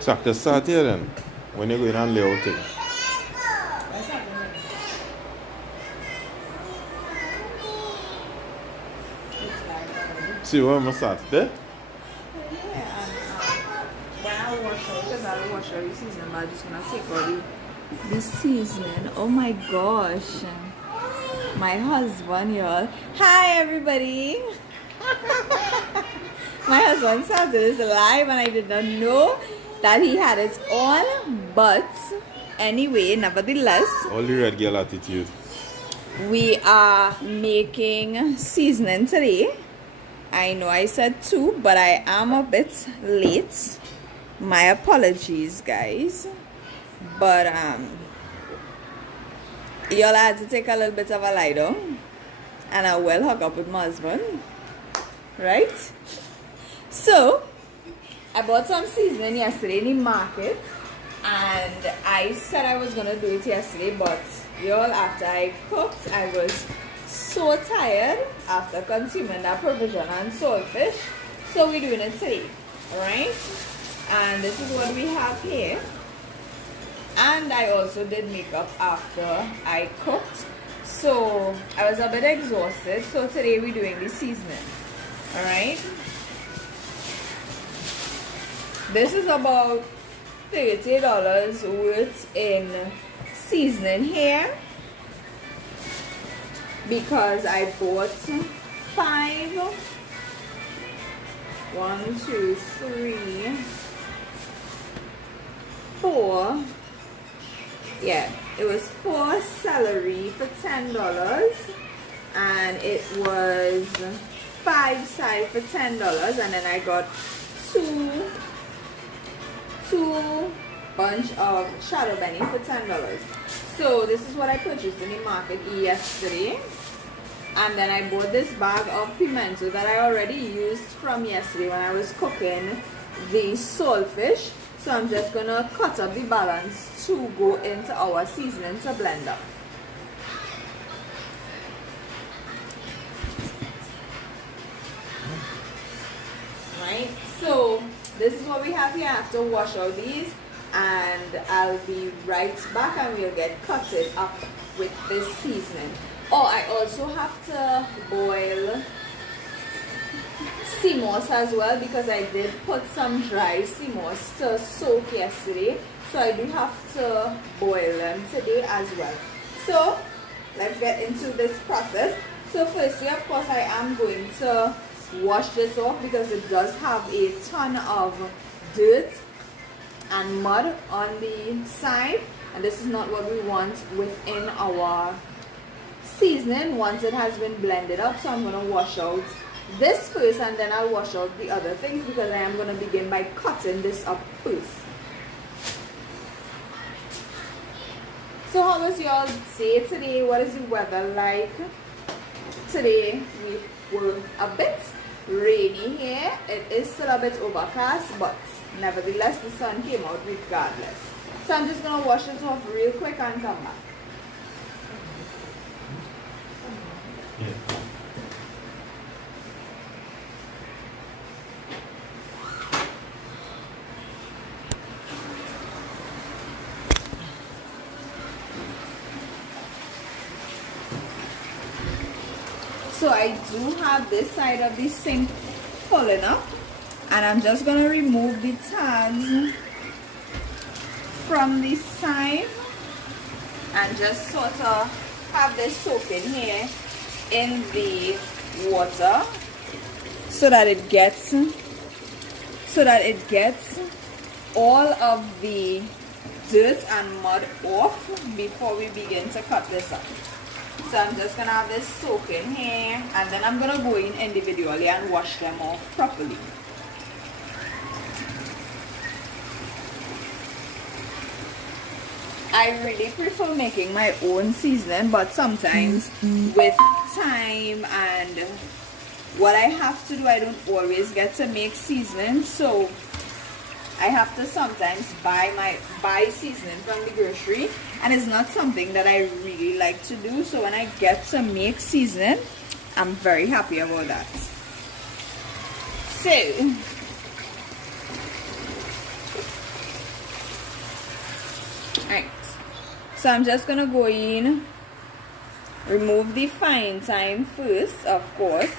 Tractor start here then. When you go in and lay out it. What's happening? It's like, See where I start there? yeah, and when I wash out, because I wash out the seasoning, but I'm just gonna take all the seasoning. Oh my gosh. My husband, y'all. Hi, everybody. My husband started this live and I did not know that he had it on. But anyway, nevertheless, All the red girl attitude. we are making seasoning today. I know I said 2, but I am a bit late. My apologies, guys. But y'all had to take a little bit of a lie down, and I will hook up with my husband, right? So I bought some seasoning yesterday in the market, and I said I was gonna do it yesterday, but y'all, after I cooked, I was so tired after consuming that provision and saltfish, so we're doing it today, alright? And this is what we have here. And I also did makeup after I cooked, so I was a bit exhausted. So today we're doing the seasoning. Alright, this is about $30 worth in seasoning here, because I bought 5, 1, 2, 3, 4. Yeah, it was 4 celery for $10, and it was 5 side for $10, and then I got two bunch of shadow benny for $10. So this is what I purchased in the market yesterday, and then I bought this bag of pimento that I already used from yesterday when I was cooking the saltfish. So I'm just gonna cut up the balance to go into our seasoning to blend up. Right, so this is what we have here. I have to wash out these, and I'll be right back and we'll get cutted up with this seasoning. Oh, I also have to boil sea moss as well, because I did put some dry sea moss to soak yesterday, so I do have to boil them today as well. So let's get into this process. So firstly, of course, I am going to wash this off because it does have a ton of dirt and mud on the side, and this is not what we want within our seasoning once it has been blended up. So I'm going to wash out this first, and then I'll wash out the other things, because I am going to begin by cutting this up first. So how was y'all day today? What is the weather like? Today we were a bit rainy here. It is still a bit overcast, but nevertheless the sun came out regardless. So I'm just going to wash this off real quick and come back. Yeah. So I do have this side of the sink full enough, and I'm just going to remove the tags from the side and just sort of have this soaking here in the water so that it gets all of the dirt and mud off before we begin to cut this up. So I'm just gonna have this soak in here, and then I'm gonna go in individually and wash them off properly. I really prefer making my own seasoning, but sometimes with time and what I have to do, I don't always get to make seasoning, so I have to sometimes buy seasoning from the grocery, and it's not something that I really like to do. So when I get to make seasoning, I'm very happy about that. So Alright, so I'm just gonna go in, remove the fine thyme first, of course.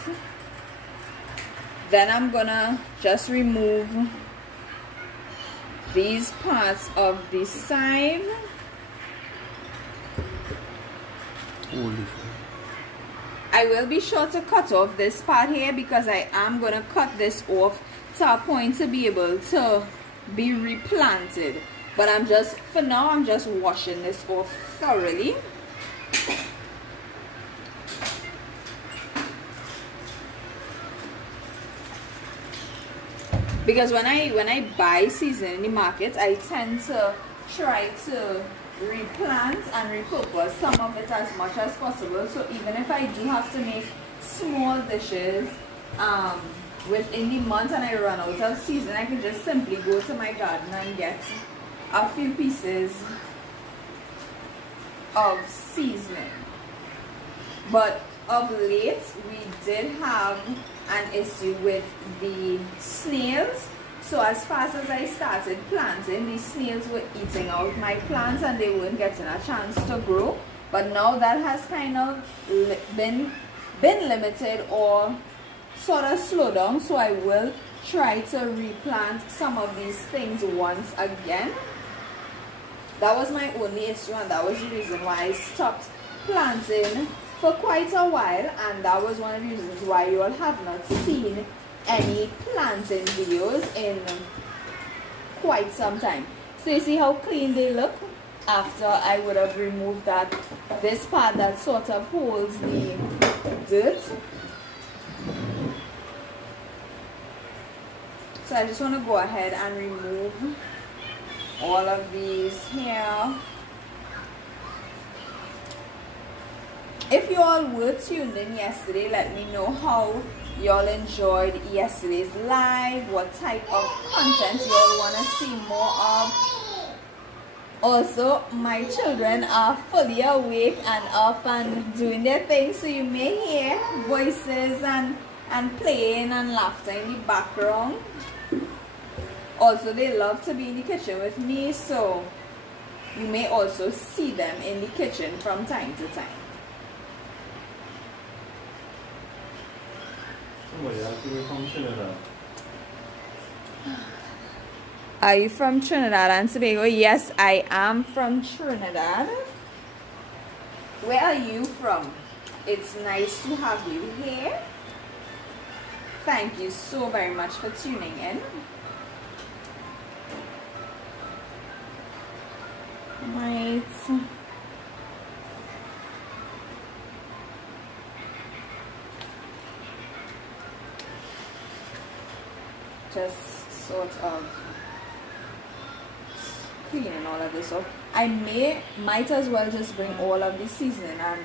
Then I'm gonna just remove these parts of the side. I will be sure to cut off this part here because I am gonna cut this off to a point to be able to be replanted. But for now I'm just washing this off thoroughly. Because when I buy season in the market, I tend to try to replant and repurpose some of it as much as possible. So even if I do have to make small dishes within the month and I run out of season, I can just simply go to my garden and get a few pieces of seasoning. But of late, we did have an issue with the snails. So as fast as I started planting, the snails were eating out my plants and they weren't getting a chance to grow. But now that has kind of been limited or sort of slowed down. So I will try to replant some of these things once again. That was my only issue and that was the reason why I stopped planting for quite a while, and that was one of the reasons why you all have not seen any planting videos in quite some time. So you see how clean they look after I would have removed this part that sort of holds the dirt. So I just want to go ahead and remove all of these here. If you all were tuned in yesterday, let me know how you all enjoyed yesterday's live, what type of content you all want to see more of. Also, my children are fully awake and up and doing their thing, so you may hear voices and playing and laughter in the background. Also, they love to be in the kitchen with me, so you may also see them in the kitchen from time to time. Are you from Trinidad and Tobago? Yes, I am from Trinidad. Where are you from? It's nice to have you here. Thank you so very much for tuning in. Right. Just sort of cleaning all of this up. I might as well just bring all of the seasoning and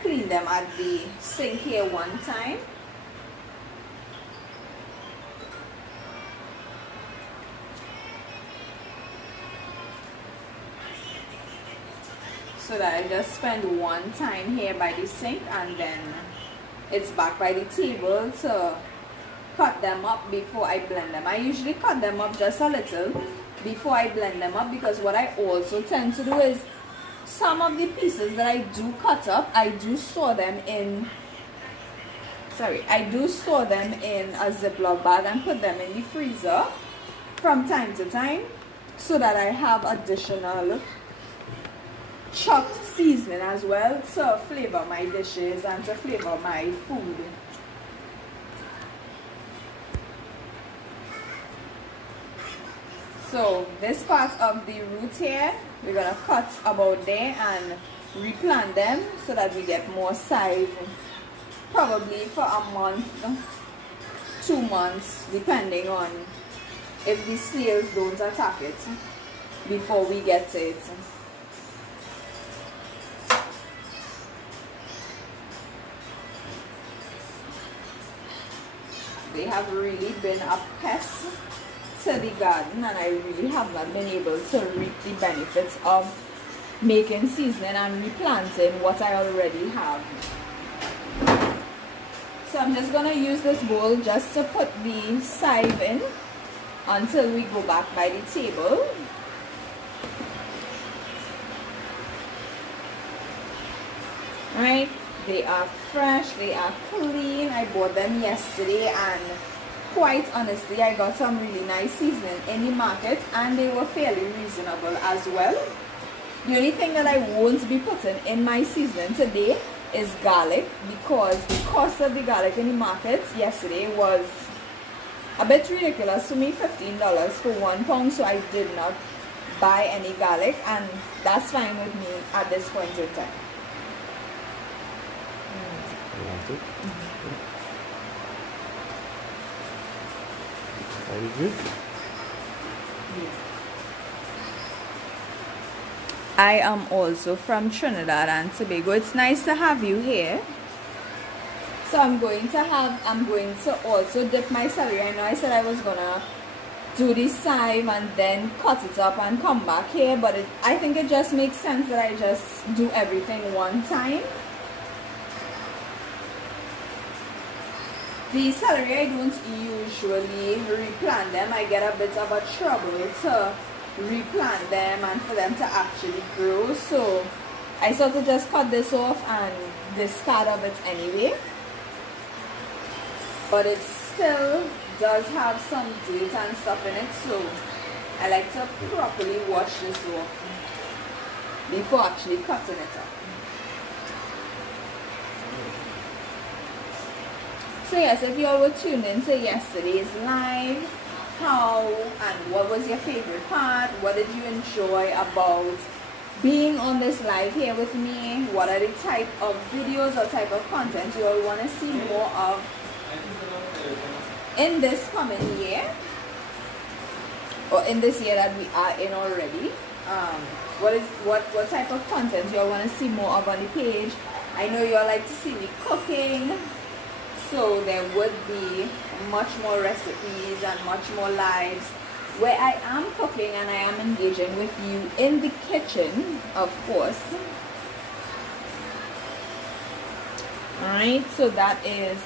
clean them at the sink here one time. So that I just spend one time here by the sink and then it's back by the table to cut them up before I blend them. I usually cut them up just a little before I blend them up, because what I also tend to do is some of the pieces that I do cut up, I do store them in a Ziploc bag and put them in the freezer from time to time so that I have additional chopped seasoning as well to flavor my dishes and to flavor my food. So this part of the root here, we're going to cut about there and replant them so that we get more size, probably for a month, 2 months, depending on if the snails don't attack it before we get to it. They have really been a pest to the garden, and I really have not been able to reap the benefits of making seasoning and replanting what I already have. So I'm just going to use this bowl just to put the sieve in until we go back by the table. Right? They are fresh, they are clean. I bought them yesterday, and quite honestly, I got some really nice seasoning in the market, and they were fairly reasonable as well. The only thing that I won't be putting in my seasoning today is garlic, because the cost of the garlic in the market yesterday was a bit ridiculous to me, $15 for 1 pound, so I did not buy any garlic, and that's fine with me at this point in time. You want it? Very good. I am also from Trinidad and Tobago. It's nice to have you here. So I'm going to also dip my celery. I know I said I was gonna do the sieve and then cut it up and come back here, but I think it just makes sense that I just do everything one time. The celery, I don't usually replant them. I get a bit of a trouble to replant them and for them to actually grow, so I sort of just cut this off and discard of it anyway. But it still does have some dirt and stuff in it, so I like to properly wash this off before actually cutting it up. So yes, if you all were tuned into yesterday's live, how and what was your favorite part? What did you enjoy about being on this live here with me? What are the type of videos or type of content you all want to see more of in this coming year, or in this year that we are in already? What type of content you all want to see more of on the page? I know you all like to see me cooking, so there would be much more recipes and much more lives where I am cooking and I am engaging with you in the kitchen, of course. Alright, so that is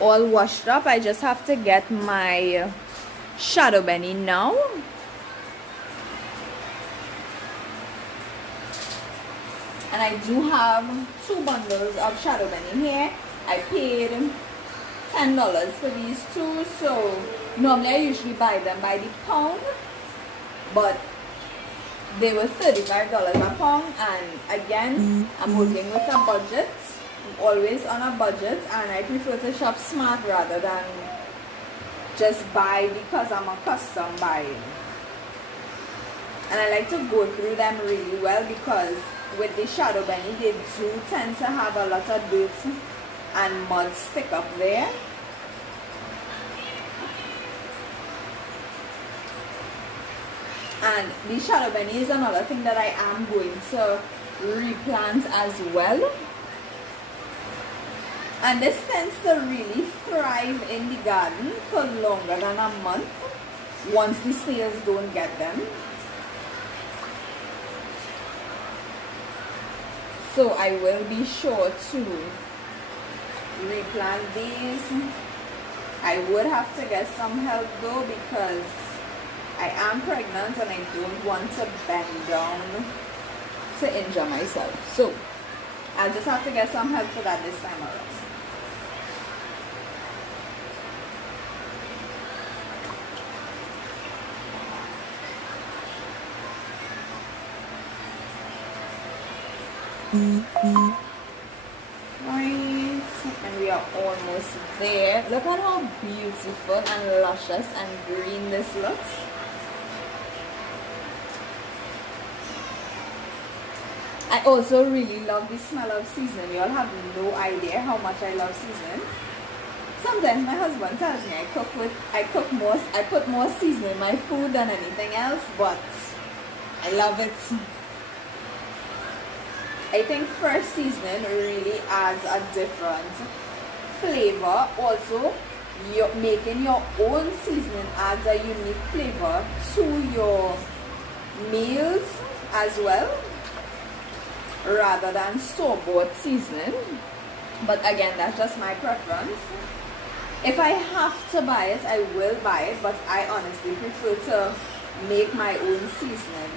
all washed up. I just have to get my shadow benny now. And I do have 2 bundles of shadow benny here. I paid $10 for these 2, so normally I usually buy them by the pound, but they were $35 a pound, and again, I'm working with a budget. I'm always on a budget, and I prefer to shop smart rather than just buy because I'm accustomed buying. And I like to go through them really well, because with the shadow benny, they do tend to have a lot of dirt and mud stick up there. And the shadow benny is another thing that I am going to replant as well. And this tends to really thrive in the garden for longer than a month once the snails don't get them. So I will be sure to replant these. I would have to get some help though, because I am pregnant and I don't want to bend down to injure myself. So I'll just have to get some help for that this time around. Right, and we are almost there. Look at how beautiful and luscious and green this looks. I also really love the smell of seasoning. You all have no idea how much I love seasoning. Sometimes my husband tells me I put more seasoning in my food than anything else, but I love it. I think fresh seasoning really adds a different flavor. Also, making your own seasoning adds a unique flavor to your meals as well, rather than store-bought seasoning. But again, that's just my preference. If I have to buy it, I will buy it, but I honestly prefer to make my own seasoning.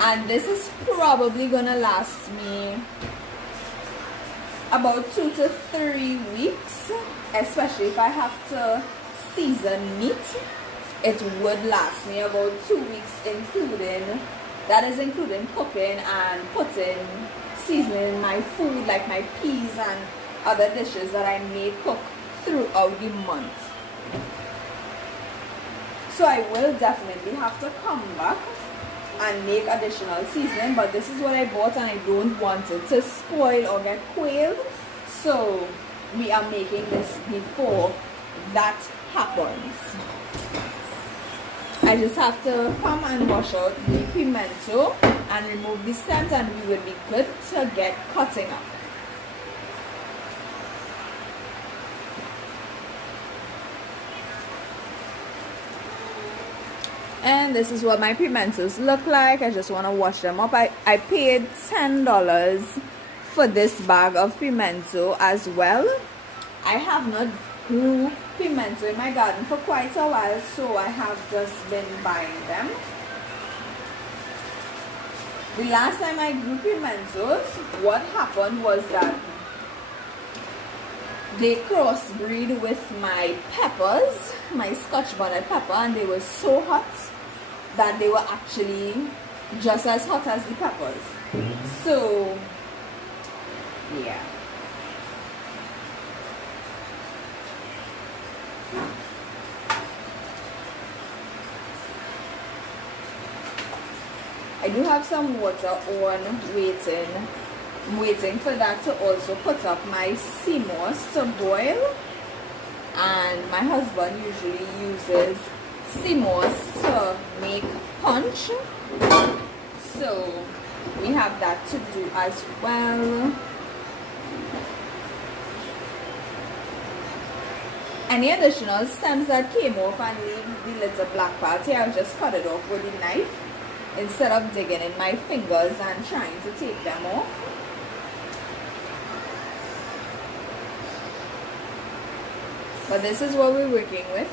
And this is probably gonna last me about 2 to 3 weeks, especially if I have to season meat. It would last me about 2 weeks, that is including cooking and putting seasoning in my food, like my peas and other dishes that I may cook throughout the month. So I will definitely have to come back and make additional seasoning, but this is what I bought and I don't want it to spoil or get quailed, so we are making this before that happens. I just have to come and wash out the pimento and remove the stems, and we will be good to get cutting up. And this is what my pimentos look like. I just want to wash them up. I paid $10 for this bag of pimento as well. I have not grew pimento in my garden for quite a while, so I have just been buying them. The last time I grew pimentos, what happened was that they crossbreed with my peppers, my Scotch bonnet pepper, and they were so hot that they were actually just as hot as the peppers. So yeah. I do have some water on waiting. I'm waiting for that to also put up my sea moss to boil, and my husband usually uses sea moss to make punch, so we have that to do as well. Any additional stems that came off and leave the little black part here, I'll just cut it off with a knife instead of digging in my fingers and trying to take them off. But this is what we're working with.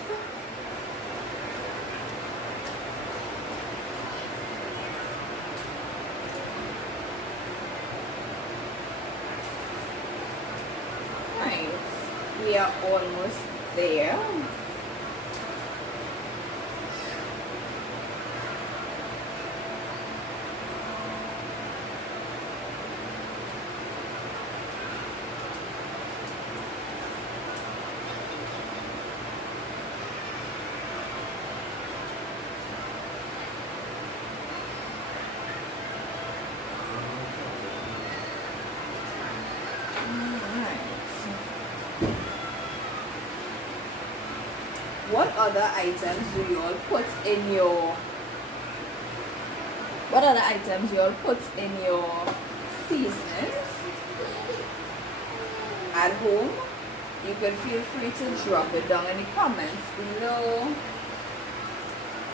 Right, we are almost there. What other items do you all put in your seasonings at home? You can feel free to drop it down in the comments below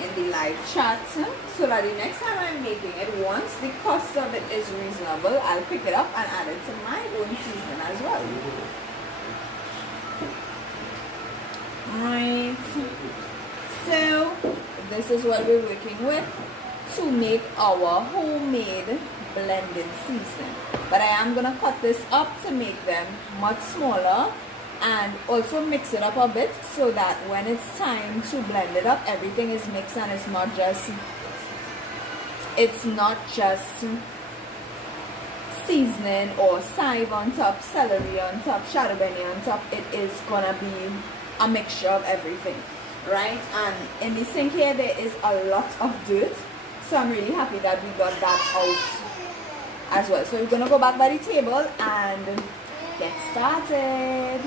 in the live chat, so that the next time I'm making it, once the cost of it is reasonable, I'll pick it up and add it to my own seasoning as well. Right, so this is what we're working with to make our homemade blended seasoning, but I am gonna cut this up to make them much smaller and also mix it up a bit, so that when it's time to blend it up, everything is mixed and it's not just seasoning or chive on top, celery on top, shadow benny on top. It is gonna be a mixture of everything, right? And in the sink here there is a lot of dirt, so I'm really happy that we got that out as well. So we're gonna go back by the table and get started.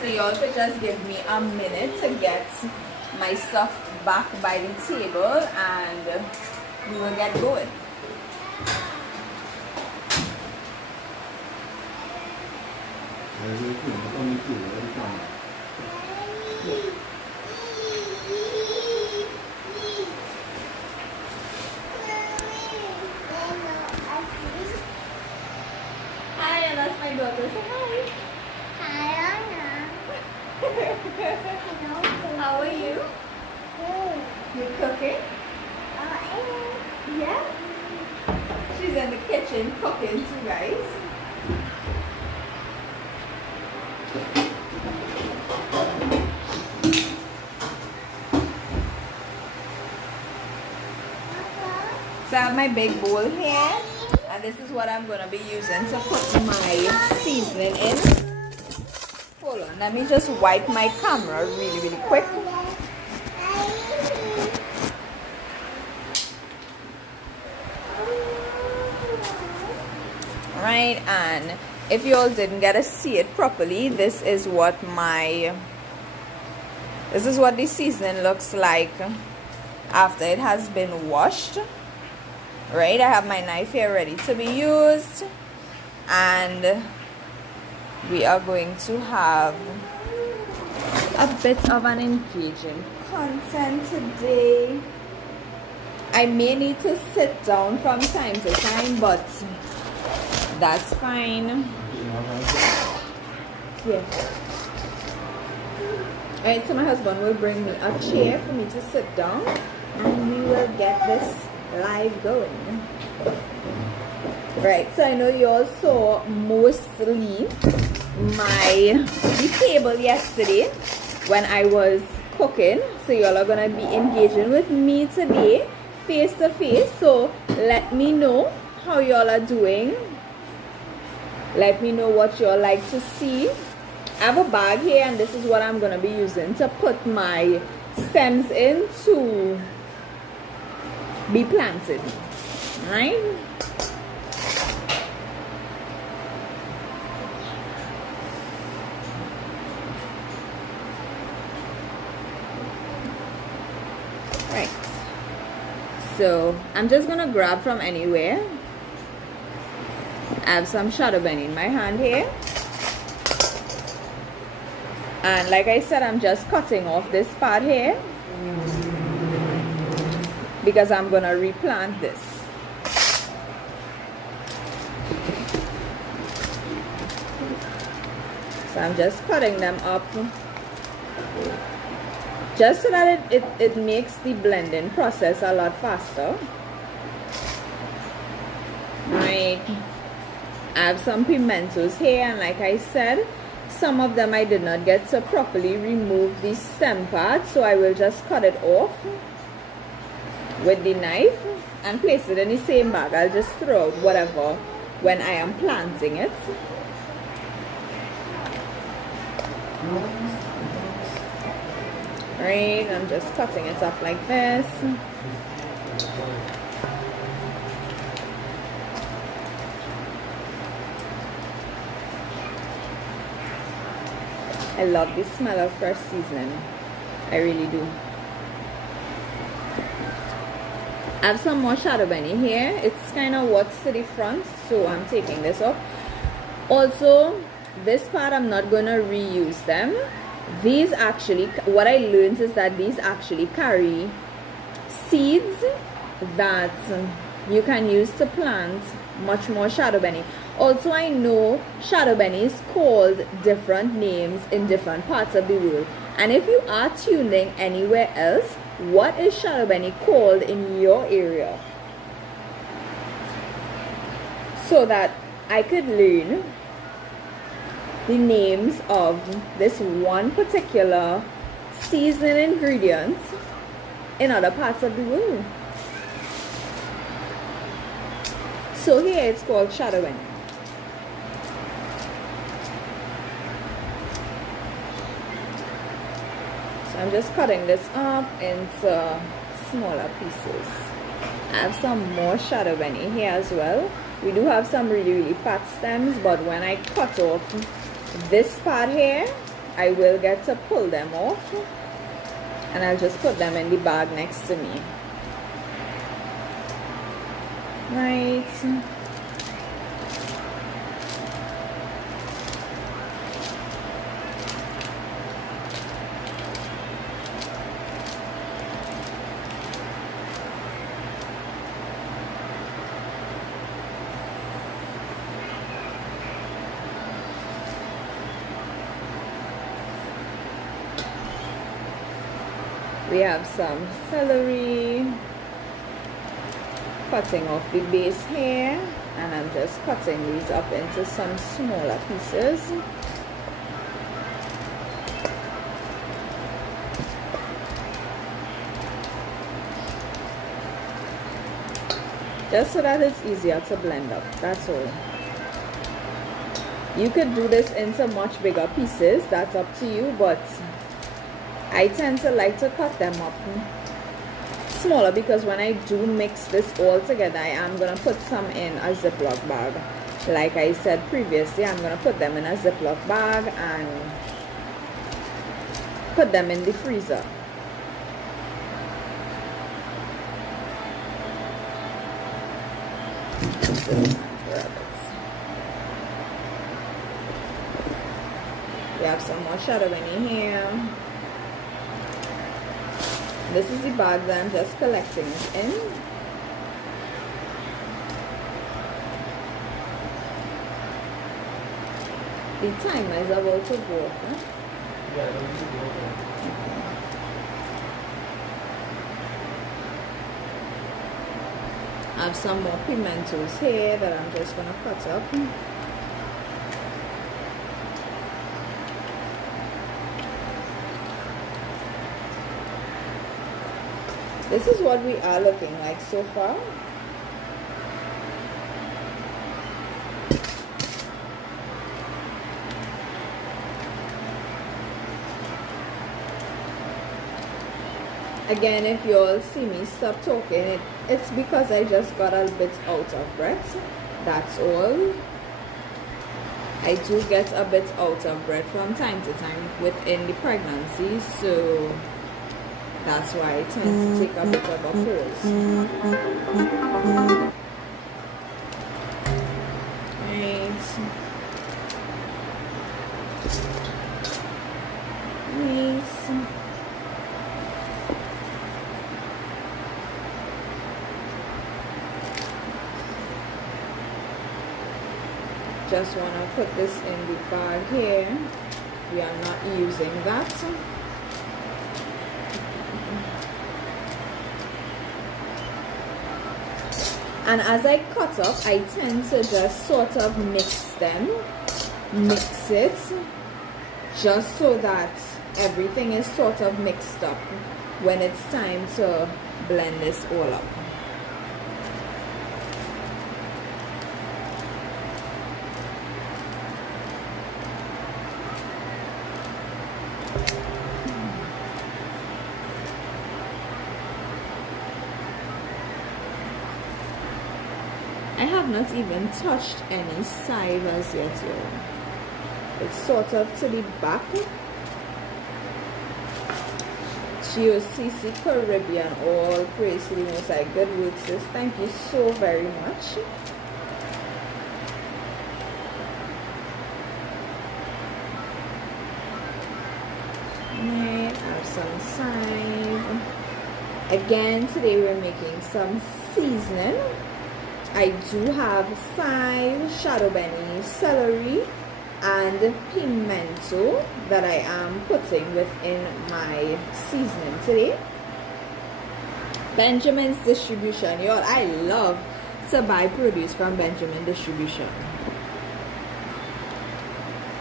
So y'all could just give me a minute to get my stuff back by the table and we will get going. Hi, and that's my daughter. Say hi. Hi, Anna. How are you? You cooking? Yeah. She's in the kitchen cooking too, guys. So I have my big bowl here, and this is what I'm gonna be using to put my seasoning in. Hold on, let me just wipe my camera really quick. Right, and if you all didn't get to see it properly, this is what the seasoning looks like after it has been washed. Right, I have my knife here ready to be used, and we are going to have a bit of an engaging content today. I may need to sit down from time to time, but that's fine. Yeah. Alright, so my husband will bring me a chair for me to sit down, and we will get this live going. Right, so I know you all saw mostly the table yesterday when I was cooking, so you all are gonna be engaging with me today face to face. So let me know how you all are doing. Let me know what you all like to see. I have a bag here, and this is what I'm gonna be using to put my stems in to be planted. Right? Right. So I'm just gonna grab from anywhere. I have some shadow bunny in my hand here. And like I said, I'm just cutting off this part here because I'm gonna replant this. So I'm just cutting them up just so that it makes the blending process a lot faster. Right. I have some pimentos here, and like I said, some of them I did not get to properly remove the stem part, so I will just cut it off with the knife and place it in the same bag. I'll just throw out whatever when I am planting it. Right, I'm just cutting it up like this. I love the smell of fresh seasoning. I really do. I have some more shadow bunny here. It's kind of what's to the front, so I'm taking this off. Also, this part I'm not going to reuse them. These actually, what I learned is that these actually carry seeds that you can use to plant much more shadow bunny. Also, I know shadow bunny is called different names in different parts of the world. And if you are tuned in anywhere else, what is shadow bunny called in your area? So that I could learn the names of this one particular seasoning ingredient in other parts of the world. So here it's called shadow bunny. So I'm just cutting this up into smaller pieces. I have some more shadow bunny here as well. We do have some really fat stems, but when I cut off this part here, I will get to pull them off, and I'll just put them in the bag next to me. Right. We have some celery, cutting off the base here, and I'm just cutting these up into some smaller pieces. Just so that it's easier to blend up, that's all. You could do this into much bigger pieces, that's up to you, but I tend to like to cut them up smaller because when I do mix this all together, I am going to put some in a Ziploc bag. Like I said previously, I'm going to put them in a Ziploc bag and put them in the freezer. We have some more shadow in here. This is the bag that I'm just collecting it in. The timer is about to go off, huh? Yeah, that was good. I have some more pimentos here that I'm just going to cut up. This is what we are looking like so far. Again, if you all see me stop talking, it's because I just got a bit out of breath. That's all. I do get a bit out of breath from time to time within the pregnancy, so that's why I tend to take a bit of a pause. Right. Nice. Just want to put this in the bag here. We are not using that. And as I cut up, I tend to just sort of mix it, just so that everything is sort of mixed up when it's time to blend this all up. I have not even touched any side as yet, y'all. It's sort of to the back. GOCC Caribbean, all praise to the Most High. Good work, sis. Thank you so very much. Right, have some side. Again, today we're making some seasoning. I do have thyme, shadow benny, celery, and pimento that I am putting within my seasoning today. Benjamin's Distribution, y'all. I love to buy produce from Benjamin Distribution.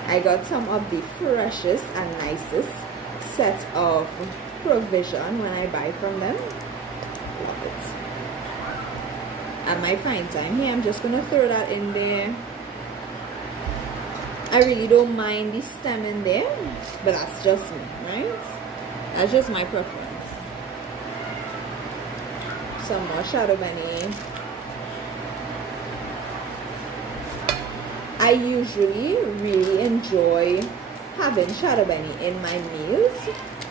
I got some of the freshest and nicest set of provision when I buy from them. Love it. At my fine time here, I'm just gonna throw that in there. I really don't mind the stem in there, but that's just me, right? That's just my preference. Some more shadow benny. I usually really enjoy having shadow benny in my meals,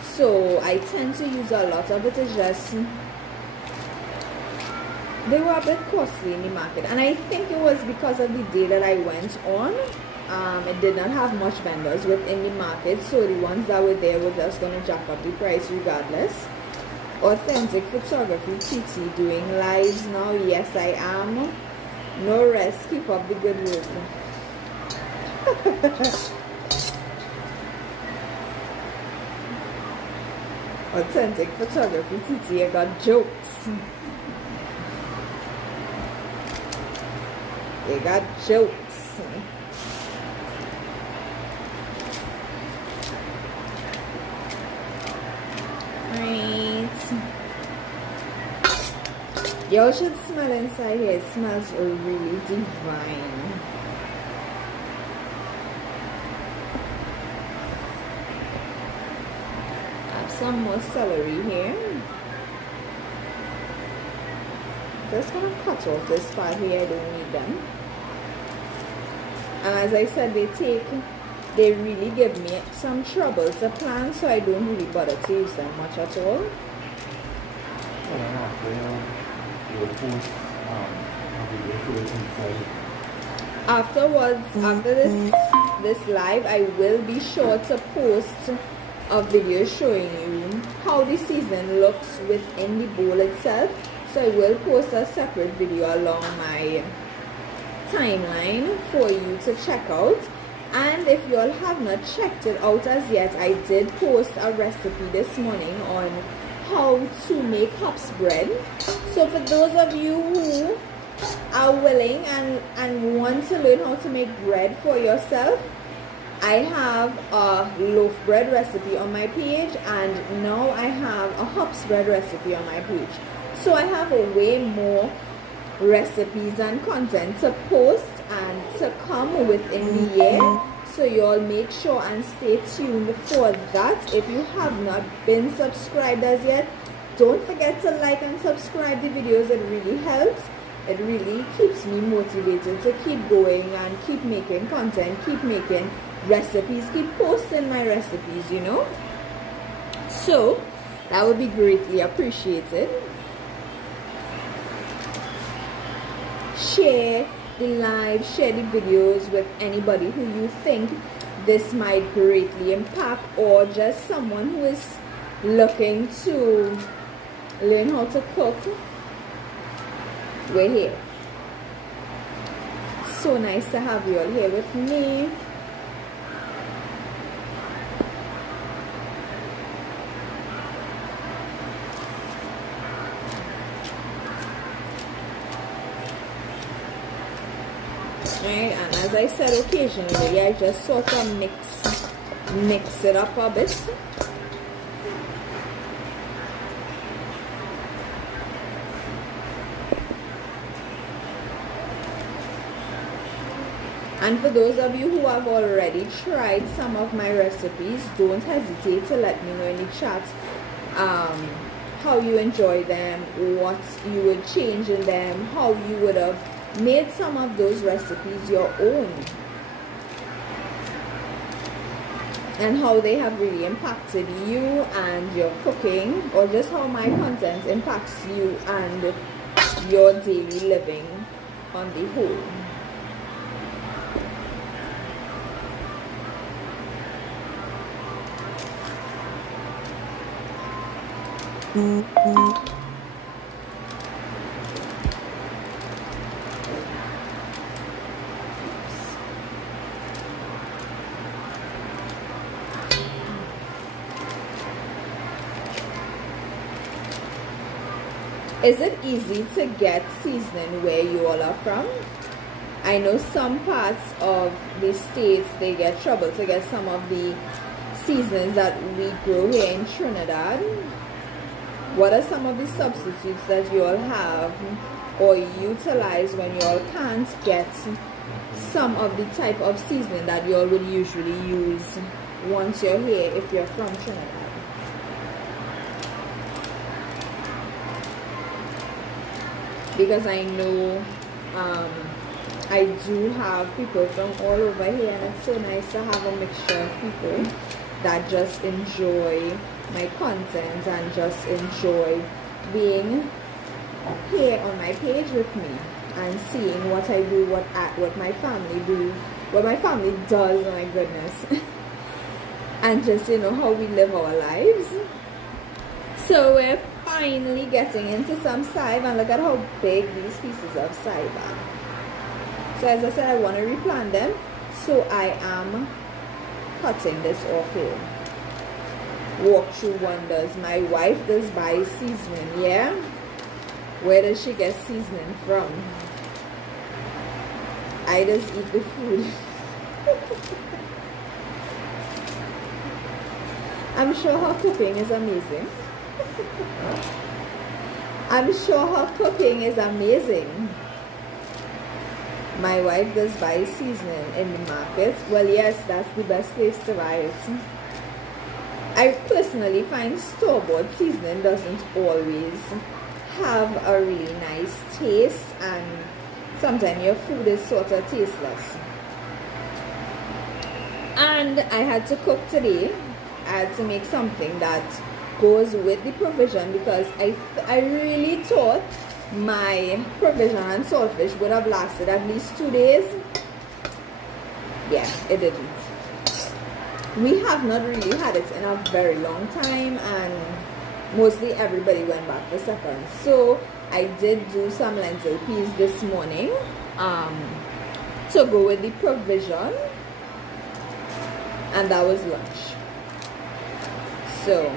so I tend to use a lot of it. It's just they were a bit costly in the market, and I think it was because of the day that I went on. It did not have much vendors within the market, so the ones that were there were just going to jack up the price regardless. Authentic Photography TT doing lives now. Yes, I am. No rest. Keep up the good work. Authentic photography, Titi, I got jokes. They got jokes. Right. Y'all should smell inside here. It smells really divine. I have some more celery here. Just gonna cut off this part here. I don't need them. And as I said, they really give me some trouble to plant, so I don't really bother to use them much at all. Afterwards, after this live, I will be sure to post a video showing you how the season looks within the bowl itself. So I will post a separate video along my timeline for you to check out. And if you all have not checked it out as yet, I did post a recipe this morning on how to make hops bread. So for those of you who are willing and want to learn how to make bread for yourself, I have a loaf bread recipe on my page, and now I have a hops bread recipe on my page. So I have a way more recipes and content to post and to come within the year. So you all make sure and stay tuned for that. If you have not been subscribed as yet, don't forget to like and subscribe the videos. It really helps. It really keeps me motivated to keep going and keep making content, keep making recipes, keep posting my recipes, you know. So that would be greatly appreciated. Share the live, share the videos with anybody who you think this might greatly impact, or just someone who is looking to learn how to cook. We're here. So nice to have you all here with me. Right, and as I said, occasionally I just sort of mix it up a bit. And for those of you who have already tried some of my recipes, don't hesitate to let me know in the chat how you enjoy them, what you would change in them, how you would have made some of those recipes your own, and how they have really impacted you and your cooking, or just how my content impacts you and your daily living on the whole. Is it easy to get seasoning where you all are from? I know some parts of the states, they get trouble to get some of the seasonings that we grow here in Trinidad. What are some of the substitutes that you all have or utilize when you all can't get some of the type of seasoning that you all would usually use once you're here if you're from Trinidad? Because I know I do have people from all over here, and it's so nice to have a mixture of people that just enjoy my content and just enjoy being here on my page with me and seeing what I do, what my family do, what my family does, oh my goodness, and just, you know, how we live our lives. So we're finally getting into some saive, and look at how big these pieces of saive are. So as I said, I want to replant them, so I am cutting this off here. walk through wonders. My wife does buy seasoning, yeah? Where does she get seasoning from? I just eat the food. I'm sure her cooking is amazing. I'm sure her cooking is amazing. My wife does buy seasoning in the market. Well, yes, that's the best place to buy it. I personally find store-bought seasoning doesn't always have a really nice taste, and sometimes your food is sort of tasteless. And I had to cook today. I had to make something that goes with the provision, because I really thought my provision and saltfish would have lasted at least 2 days. Yeah, it didn't. We have not really had it in a very long time, and mostly everybody went back for seconds. So I did do some lentil peas this morning to go with the provision, and that was lunch. So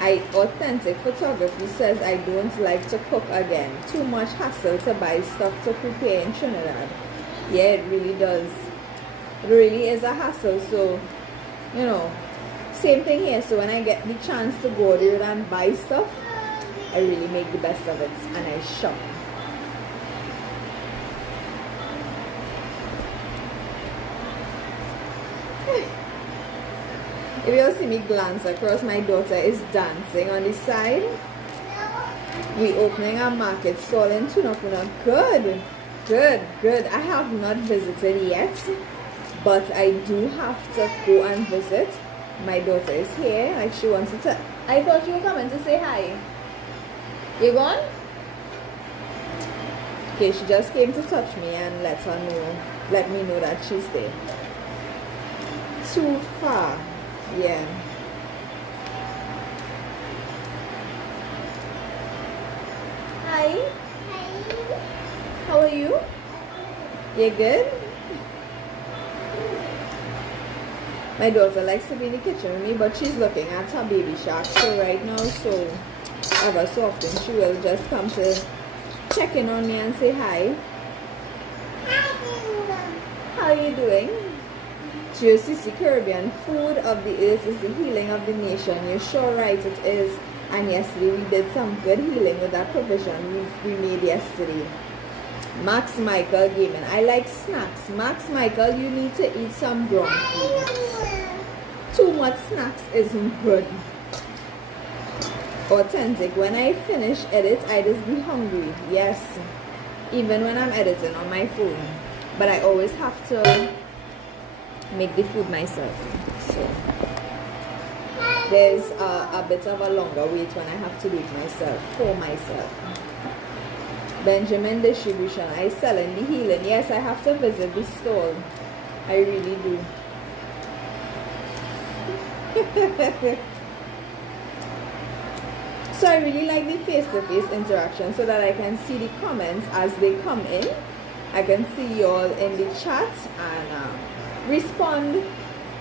Authentic Photography says I don't like to cook again. Too much hassle to buy stuff to prepare in Trinidad. Yeah, it really does. It really is a hassle. So, you know, same thing here. So when I get the chance to go there and buy stuff, I really make the best of it, and I shop. If you'll see me glance across, my daughter is dancing on the side. We opening a market stall in Tunapuna. Good, good, good. I have not visited yet, but I do have to go and visit. My daughter is here, like she wants to. I thought you were coming to say hi. You gone? Okay, she just came to touch me and let me know that she's there. Too far. Yeah. Hi. Hi. How are you? You good? My daughter likes to be in the kitchen with me, but she's looking at her baby shark show right now, so ever so often she will just come to check in on me and say hi. How are you doing? GOCC Caribbean, food of the earth is the healing of the nation. You're sure right, it is. And yesterday we did some good healing with that provision we made yesterday. Max Michael Gaming. I like snacks. Max Michael, you need to eat some ground food. Too much snacks isn't good. Authentic. When I finish edit, I just be hungry. Yes. Even when I'm editing on my phone. But I always have to make the food myself. So there's a bit of a longer wait when I have to do it myself, for myself. Benjamin Distribution. I sell in the healing. Yes, I have to visit the stall. I really do. So I really like the face-to-face interaction, so that I can see the comments as they come in. I can see you all in the chat and respond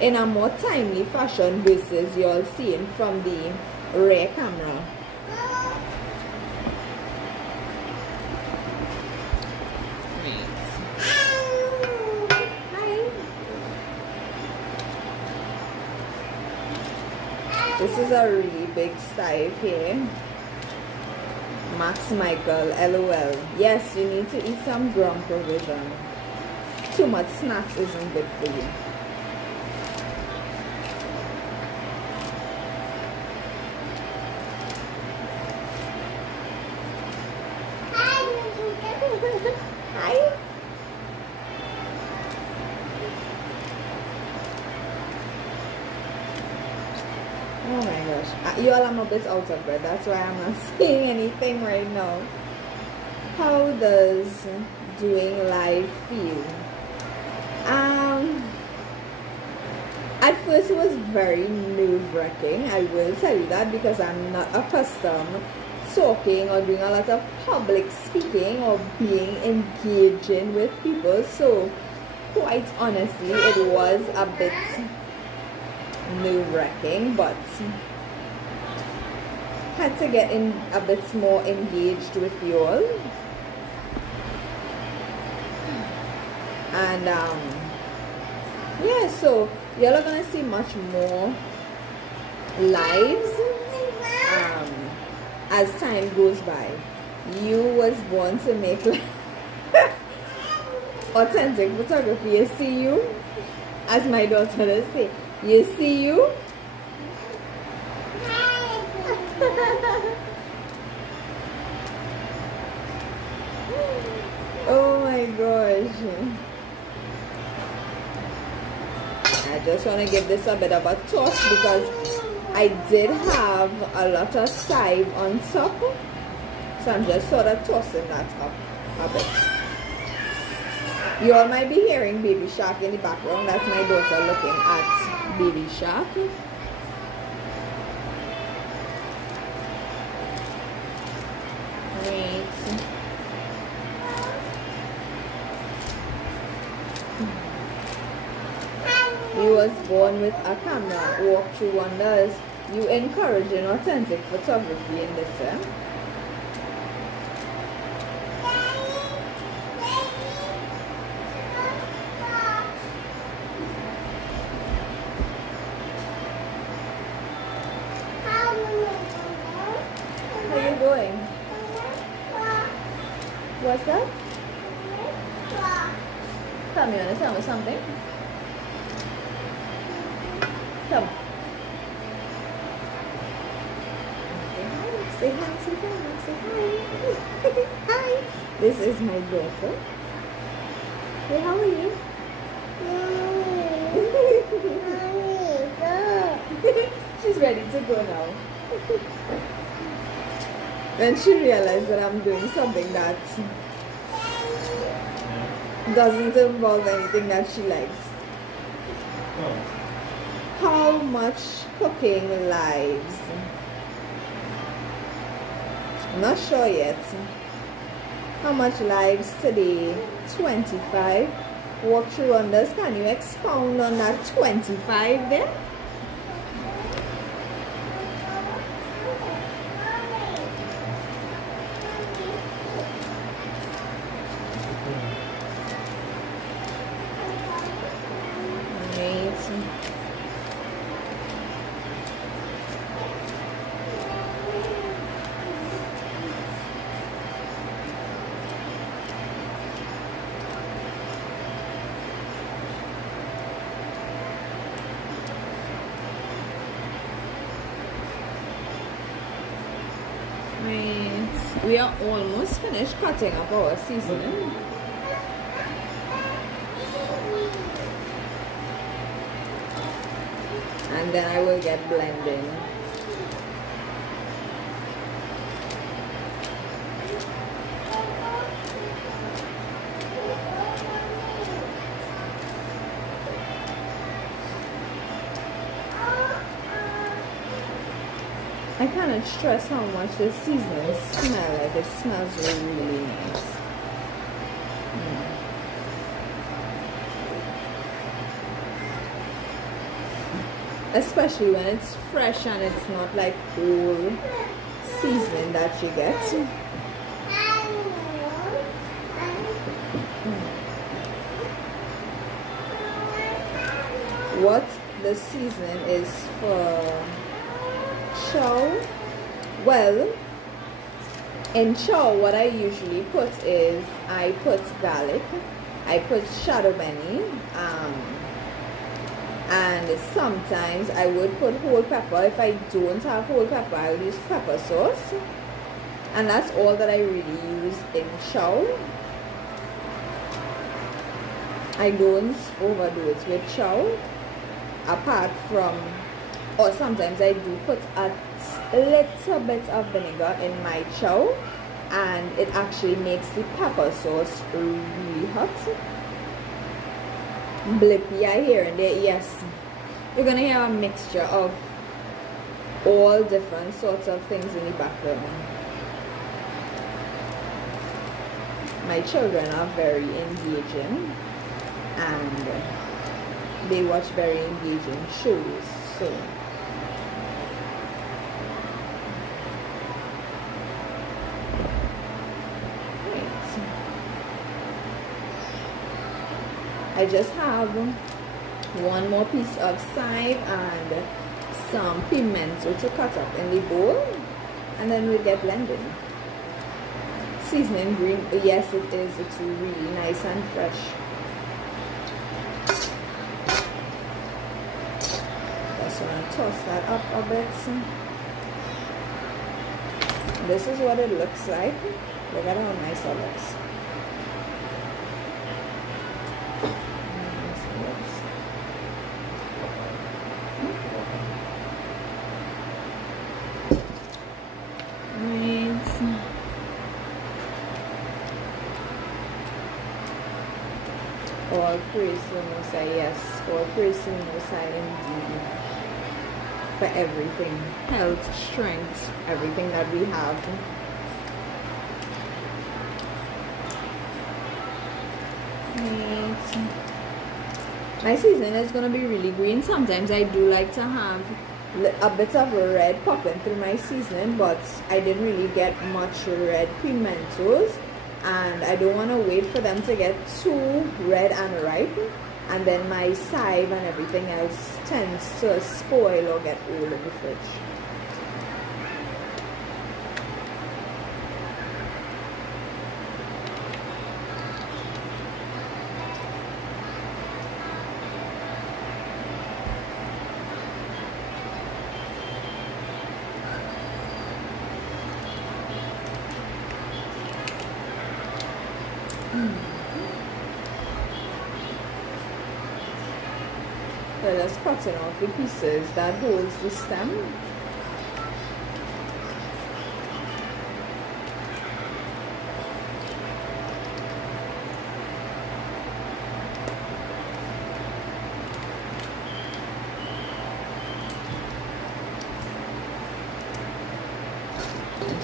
in a more timely fashion versus you all seeing from the rear camera. Hi. This is a really big size here. Max Michael, LOL. Yes, you need to eat some ground provision. Too much snacks isn't good for you. Hi. Oh my gosh. You all, I'm a bit out of breath. That's why I'm not saying anything right now. How does doing live feel? At first it was very nerve-wracking. I will tell you that, because I'm not accustomed talking or doing a lot of public speaking or being engaging with people. So quite honestly, it was a bit nerve-wracking, but had to get in a bit more engaged with you all. And yeah, so y'all are gonna see much more lives as time goes by. You was born to make authentic photography. You see you, as my daughter does say, you see you. Oh my gosh. I just want to give this a bit of a toss because I did have a lot of side on top. So I'm just sort of tossing that up a bit. You all might be hearing Baby Shark in the background. That's my daughter looking at Baby Shark. Right. You was born with a camera. Walk through wonders. You encouraging authentic photography in this, eh? How you going? What's that? Come, you wanna tell me something? Come. Say hi, say hi, say hi. Hi. This is my daughter. Hey, how are you? She's ready to go now. When she realized that I'm doing something that doesn't involve anything that she likes. How much cooking lives? I'm not sure yet. How much lives today? 25. Walk through wonders. Can you expound on that 25 there? We are almost finished cutting up our seasoning. And then I will get blending. I cannot stress how much the seasoning smells like. It smells really nice. Especially when it's fresh and it's not like old seasoning that you get. What the seasoning is for chow? Well, in chow what I usually put is I put garlic, I put shadow benny, and sometimes I would put whole pepper. If I don't have whole pepper, I'll use pepper sauce, and that's all that I really use in chow. I don't overdo it with chow, apart from, or sometimes I do put a little bit of vinegar in my chow, and it actually makes the pepper sauce really hot. Blippy I hear in there, yes. You're gonna hear a mixture of all different sorts of things in the background. My children are very engaging and they watch very engaging shows, so. I just have one more piece of chive and some pimento to cut up in the bowl, and then we'll get blended. Seasoning green, yes it is, it's really nice and fresh. Just want to toss that up a bit. This is what it looks like. Look at how nice it looks. All praise to the Most High, yes, all praise to the Most High indeed for everything, health, strength, everything that we have. Right. My seasoning is going to be really green. Sometimes I do like to have a bit of red popping through my seasoning, but I didn't really get much red pimentos. And I don't want to wait for them to get too red and ripe, and then my chive and everything else tends to spoil or get old in the fridge. So just cutting off the pieces that holds the stem.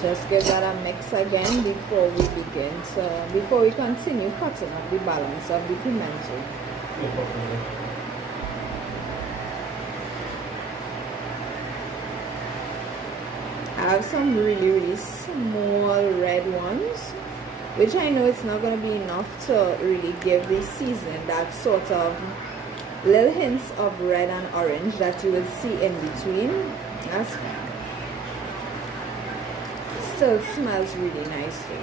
Just give that a mix again before we begin. So before we continue cutting up the balance of the pimento. I have some really small red ones, which I know it's not going to be enough to really give the seasoning that sort of little hints of red and orange that you will see in between. That's fine. Still smells really nicely.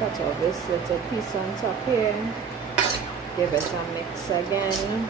Cut off this little piece on top here, give it a mix again.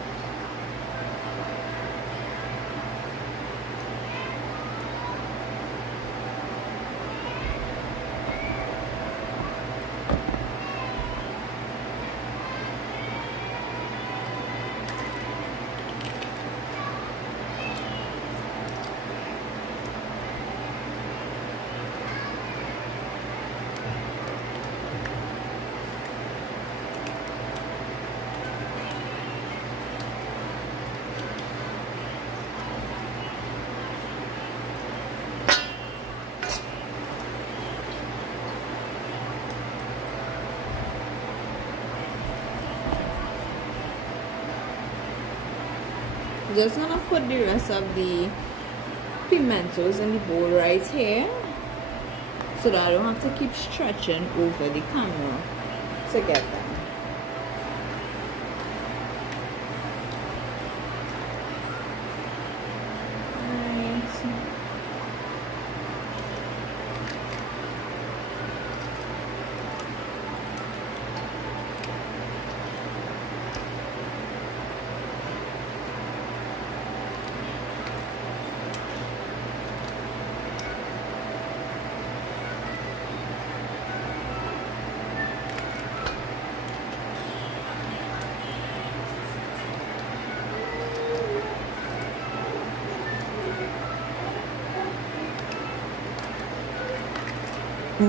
Just gonna put the rest of the pimentos in the bowl right here, so that I don't have to keep stretching over the camera to get them. How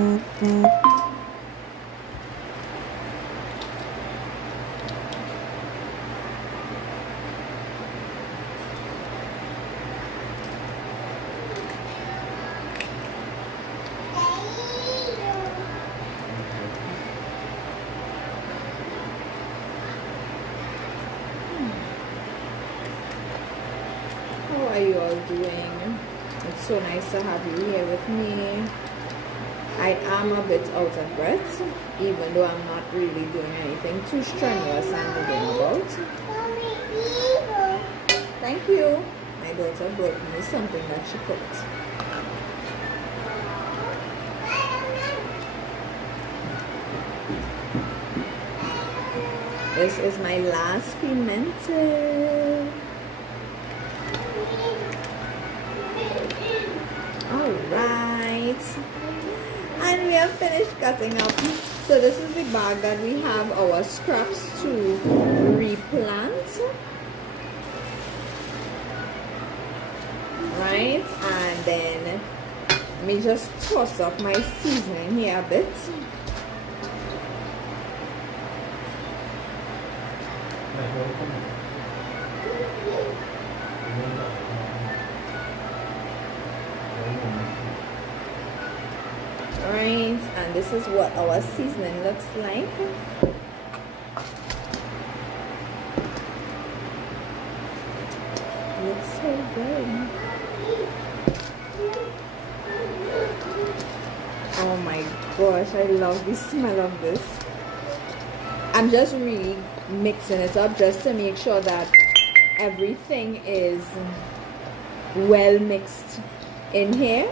are you all doing? It's so nice to have you here with me. I am a bit out of breath, even though I'm not really doing anything too strenuous and moving about. Thank you. My daughter brought me something that she cooked. This is my last pimento. Alright. And we have finished cutting up. So this is the bag that we have our scraps to replant. Right? And then let me just toss up my seasoning here a bit. Alright, and this is what our seasoning looks like. Looks so good. Oh my gosh, I love the smell of this. I'm just really mixing it up just to make sure that everything is well mixed in here.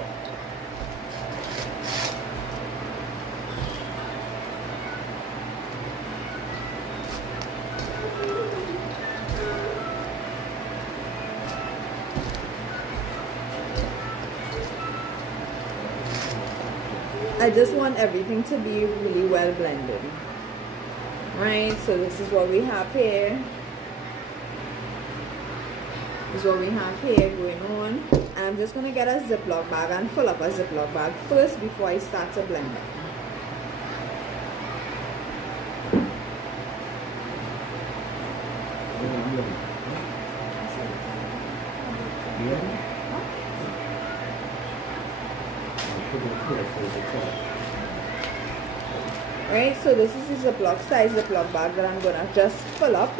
I just want everything to be really well blended. Right, so this is what we have here. This is what we have here going on. And I'm just going to get a Ziploc bag and fill up a Ziploc bag first before I start to blend it. Right, so this is the Ziploc size Ziploc bag that I'm gonna just fill up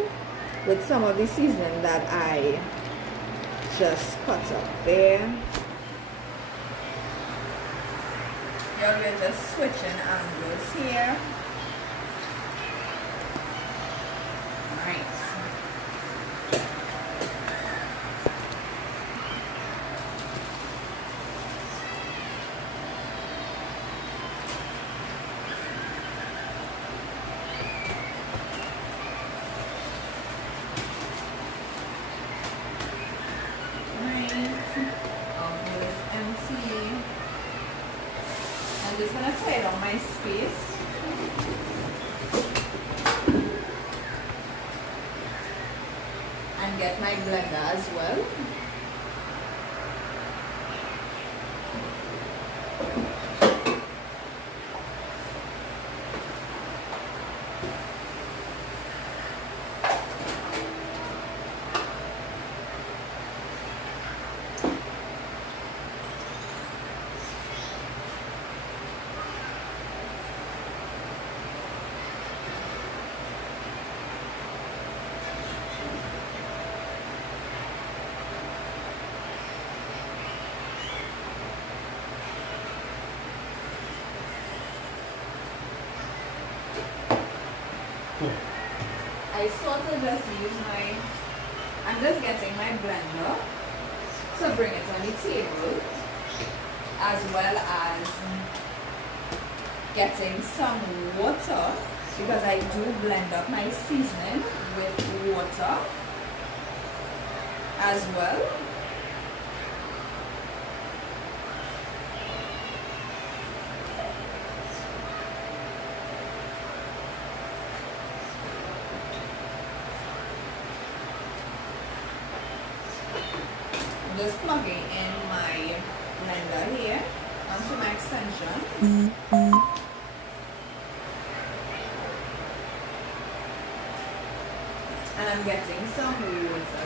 with some of the seasoning that I just cut up there. Here we're just switching angles here. Alright. I'm just going to clear on my space. And get my blender as well. I sort of just I'm just getting my blender to bring it on the table, as well as getting some water, because I do blend up my seasoning with water as well. Just plugging in my blender here and to my extension. And I'm getting some water.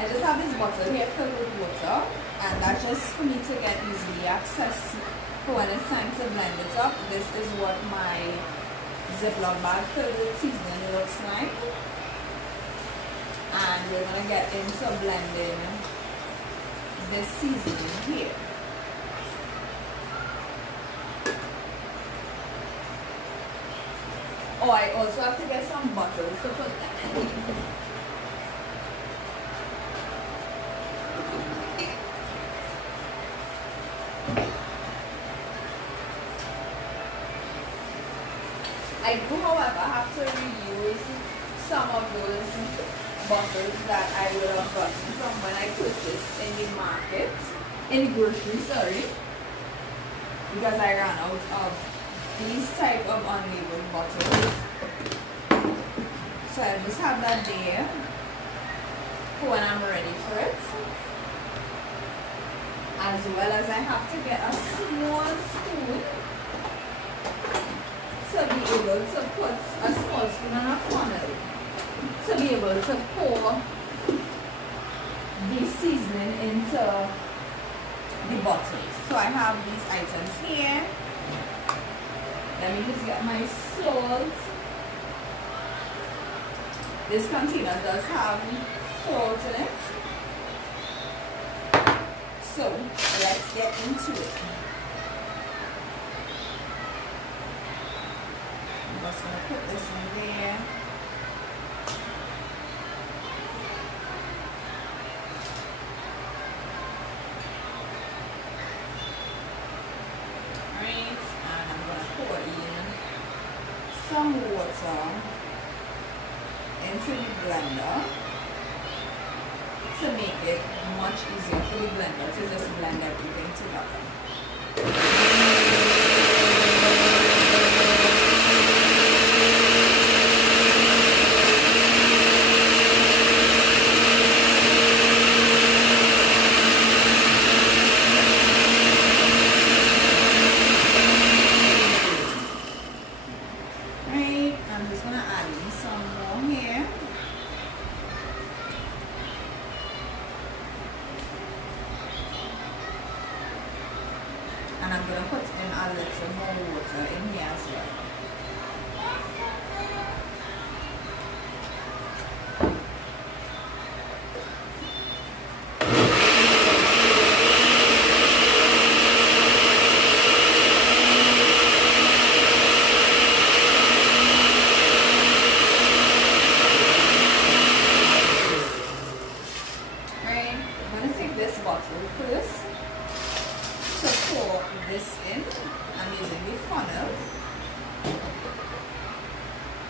I just have this bottle here filled with water, and that's just for me to get easily access for when it's time to blend it up. This is what my Ziploc bag filled with seasoning looks like. And we're going to get into blending this seasoning here. Oh, I also have to get some bottles to put that in. I do, however, have to reuse some of those bottles that I would have gotten from when I purchased in the market, in the grocery, sorry, because I ran out of these type of unlabeled bottles. So I just have that there for when I'm ready for it. As well as I have to get a small spoon to be able to put a small spoon and a funnel to be able to pour the seasoning into the bottles. So I have these items here. Let me just get my salt. This container does have salt in it. So let's get into it. I'm just going to put this in there. Alright, and I'm going to pour in some water into the blender to make it much easier for the blender to just blend everything together. And I'm going to put in a little more water in here as well. Right, I'm going to take this bottle first. To pour this in, I'm using the funnel.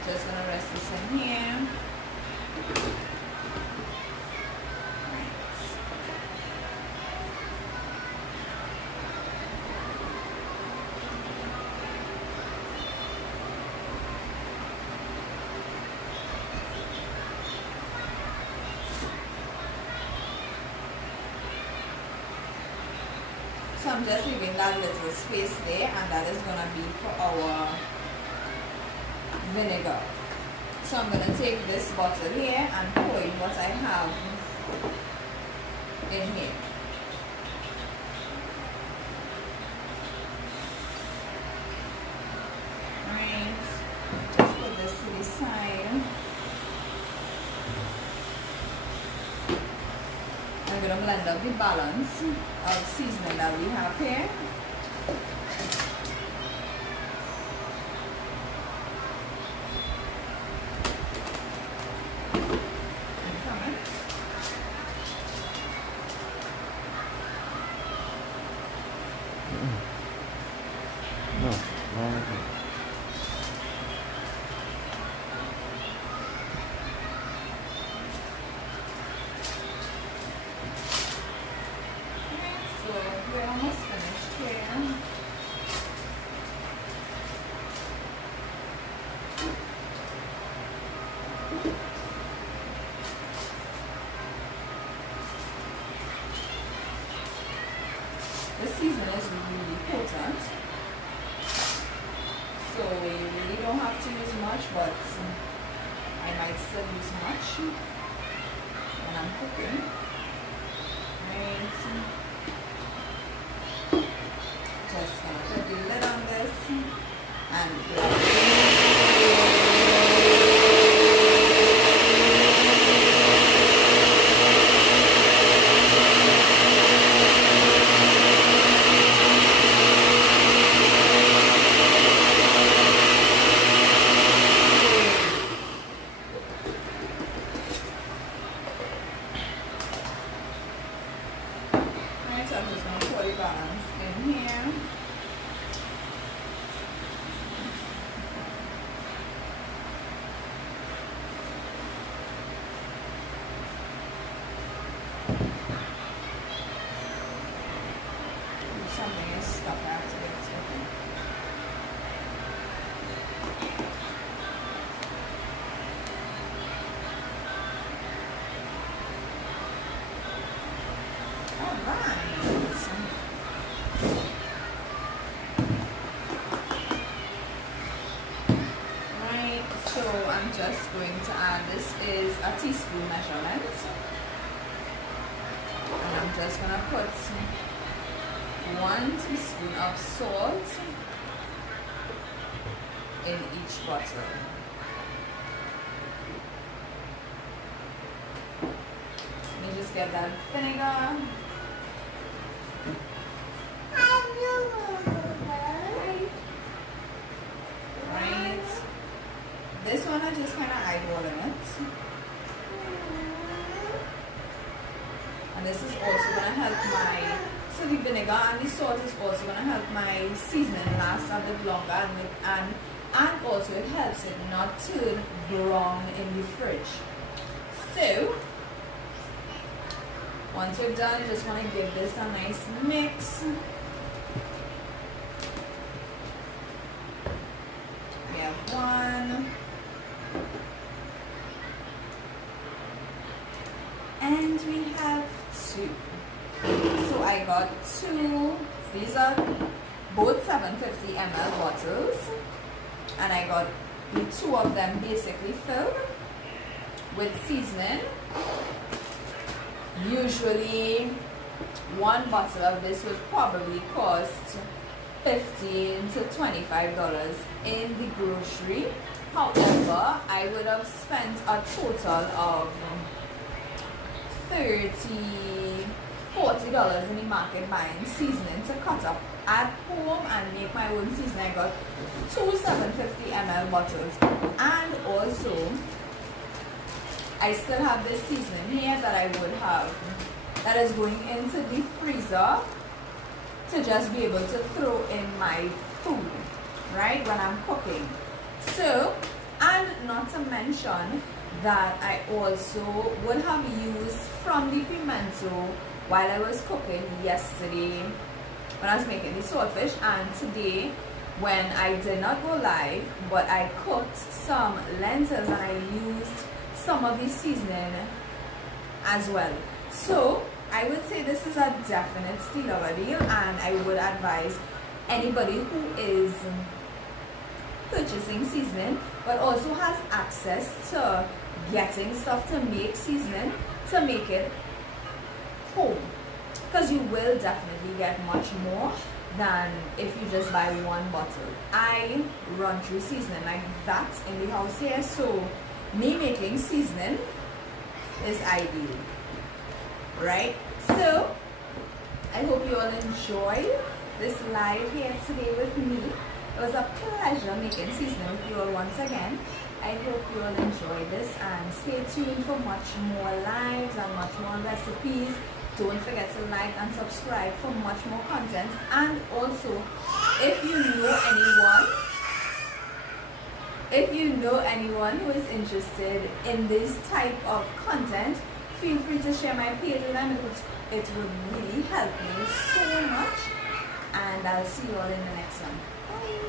Just gonna rest this in here. Right. So I'm just leaving that little space there, and that is going to be for our vinegar. So I'm going to take this bottle here and pour in what I have in here. Alright, just put this to the side. I'm going to blend up the balance of seasoning that we have here. We're almost finished here. The season is really potent, so you really don't have to use much, but I might still use much when I'm cooking. Right. Just gonna put the lid on this and I'm just going to pour the balance in here. Something is stuck after it's open. Alright. So I'm just going to add, this is a teaspoon measurement, and I'm just going to put 1 teaspoon of salt in each bottle. Let me just get that vinegar. This one I just kind of eyeballing it. And this is also going to help so the vinegar and the salt is also going to help my seasoning last a bit longer, and also it helps it not turn brown in the fridge. So, once you're done, you just want to give this a nice mix. We have 1. And we have 2. So I got 2. These are both 750 ml bottles, and I got the 2 of them basically filled with seasoning. Usually 1 bottle of this would probably cost $15 to $25 in the grocery. However, I would have spent a total of $40 in the market buying seasoning to cut up at home and make my own seasoning. I got 2 750 ml bottles, and also I still have this seasoning here that I would have, that is going into the freezer to just be able to throw in my food, right, when I'm cooking. So, and not to mention that I also would have used from the pimento while I was cooking yesterday when I was making the swordfish, and today when I did not go live, but I cooked some lentils and I used some of the seasoning as well. So I would say this is a definite steal of a deal, and I would advise anybody who is purchasing seasoning but also has access to getting stuff to make seasoning, to make it home, because you will definitely get much more than if you just buy 1 bottle. I run through seasoning like that in the house here, so me making seasoning is ideal, right? So I hope you all enjoyed this live here today with me. It was a pleasure making seasoning with you all once again. I hope you all enjoyed this, and stay tuned for much more lives and much more recipes. Don't forget to like and subscribe for much more content. And also, if you know anyone who is interested in this type of content, feel free to share my page with them. It would really help me so much. And I'll see you all in the next one. Bye.